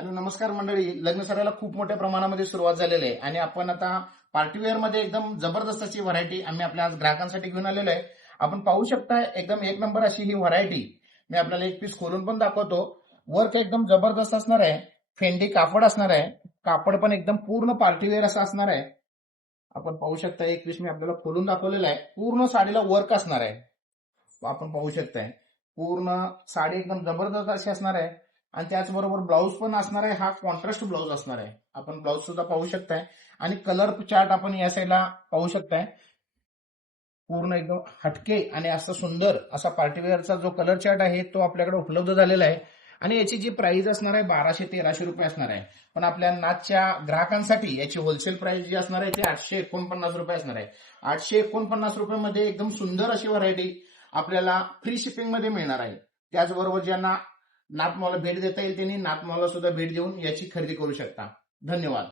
Hello, नमस्कार मंडळी. लग्न सरायला खूप मोठ्या प्रमाणामध्ये सुरुवात झालेली आहे आणि आपण आता पार्टीवेअर मध्ये एकदम जबरदस्त अशी व्हरायटी आम्ही आपल्या आज ग्राहकांसाठी घेऊन आलेलो आहे. आपण पाहू शकता एकदम एक नंबर अशी ही व्हरायटी. मी आपल्याला एक पीस खोलून पण दाखवतो. वर्क एकदम जबरदस्त असणार आहे. फेंडी कापड असणार आहे. कापड पण एकदम पूर्ण पार्टीवेअर असं असणार आहे. आपण पाहू शकता एक पीस मी आपल्याला खोलून दाखवलेला आहे. पूर्ण साडीला वर्क असणार आहे. आपण पाहू शकताय पूर्ण साडी एकदम जबरदस्त अशी असणार आहे. आणि त्याचबरोबर ब्लाऊज पण असणार आहे. हा कॉन्ट्रास्ट ब्लाऊज असणार आहे. आपण ब्लाऊज सुद्धा पाहू शकताय आणि कलर चार्ट आपण या साईडला पाहू शकताय. पूर्ण एकदम हटके आणि असं सुंदर असा पार्टीवेअरचा जो कलर चार्ट आहे तो आपल्याकडे उपलब्ध झालेला आहे. आणि याची जी प्राइस असणार आहे 1200-1300 रुपये असणार आहे. पण आपल्या नाचच्या ग्राहकांसाठी याची होलसेल प्राइस जी असणार आहे ती 849 रुपये असणार आहे. 849 रुपयामध्ये एकदम सुंदर अशी व्हरायटी आपल्याला फ्री शिपिंग मध्ये मिळणार आहे. त्याचबरोबर ज्यांना नाथ मॉलला भेट देता येईल त्यांनी नाथ मॉलला सुद्धा भेट देऊन याची खरेदी करू शकता. धन्यवाद.